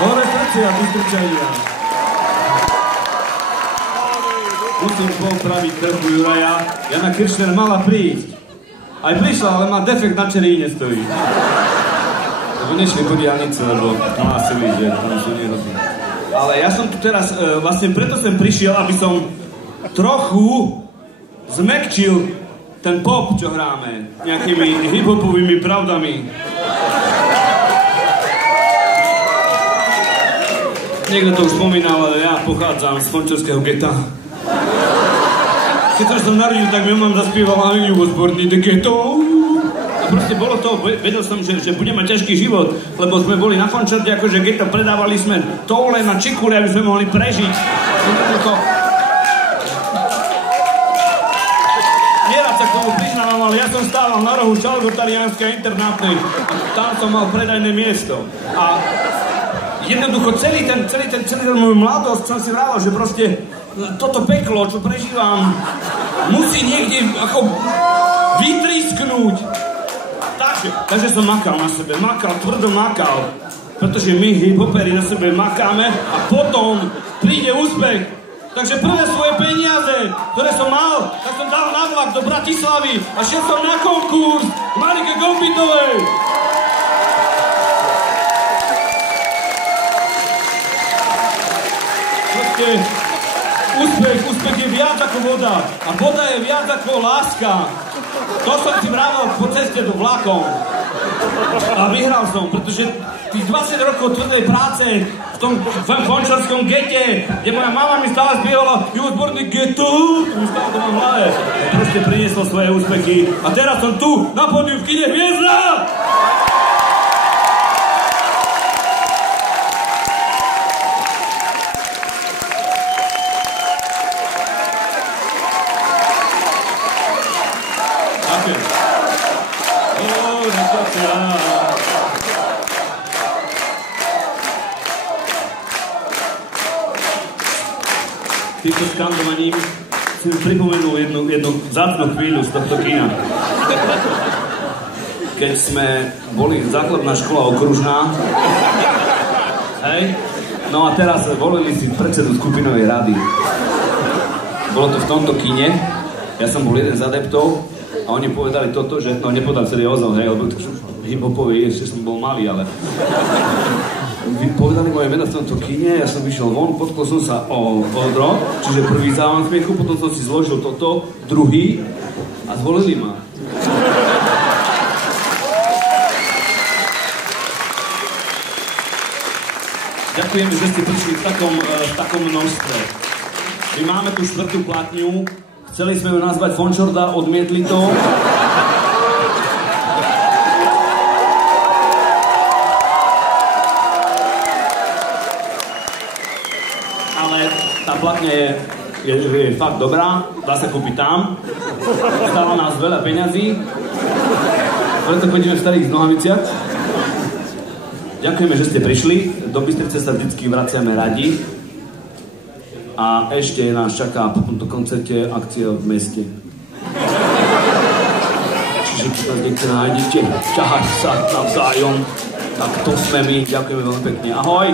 Hore srdcia, Bystričania. Musím popraviť trochu Juraja. Jana Kiršner mala prísť. Aj prišla, ale má defekt na Čeríne stojí. Lebo nešli po diaľnicu, lebo má si byť, že tam sú nehodí. Ale ja som tu teraz, vlastne preto sem prišiel, aby som trochu zmäkčil ten pop, čo hráme. Nejakými hip-hopovými pravdami. Niekto to už spomínal, ale ja pochádzam z fončerského geta. Keď som narodil, tak mi mám zaspieval I was born in the ghetto. A proste bolo to, vedel som, že budem mať ťažký život, lebo sme boli na Fončarte, akože geta, predávali sme toule na čikule, aby sme mohli prežiť. Nerad sa k tomu priznávam, ale ja som stával na rohu Šalgotariánskej a internátnej. Tam som mal predajné miesto. A jednoducho celý ten môj mladosť som si vrával, že proste toto peklo, čo prežívam, musí niekde ako vytrisknúť. Takže som makal na sebe, tvrdo makal. Pretože my hip-hoperi na sebe makáme a potom príde úspech. Takže prvé svoje peniaze, ktoré som mal, tak som dal na vlak do Bratislavy a šiel som na konkurs k Marike Gombitovej. Úspech je viac ako voda a voda je viac ako láska. To som si vravel po ceste do vlakom a vyhral som, pretože tých 20 rokov tvrdej práce v tom fončarskom gete, kde moja mama mi stále spievala You was born in the ghetto, to mi stále to mám v hlave. Proste prinieslo svoje úspechy a teraz som tu na pódiu v kine Hviezda. Týmto skandovaním si mi pripomenul jednu vzácnu chvíľu z tohto kina. Keď sme boli základná škola okružná, hej, no a teraz volili si predsedu skupinovej rady. Bolo to v tomto kine, ja som bol jeden z adeptov a oni povedali toto, že, no nepovedal celý ozov, hej, lebo hip-hopový, ešte som bol malý, ale povedali moje meno v tomto kine, ja som vyšiel von, potkol som sa o odro, čiže prvý závan smiechu, potom som si zložil toto, druhý a zvolili ma. Ďakujem, že ste prišli v takom množstve. My máme tu 4. platňu, chceli sme ju nazvať Fončorda, odmietli to. Tá platňa je fakt dobrá, dá sa kúpiť tam, stáva nás veľa peňazí, preto chodíme v starých Nohaviciach. Ďakujeme, že ste prišli, do Bystrice sa vždycky vraciame radi a ešte nás čaká po tomto koncerte akcia v meste. Čiže keď nás niekde nájdete, ťahať sa navzájom, tak to sme my, ďakujeme veľmi pekne, ahoj!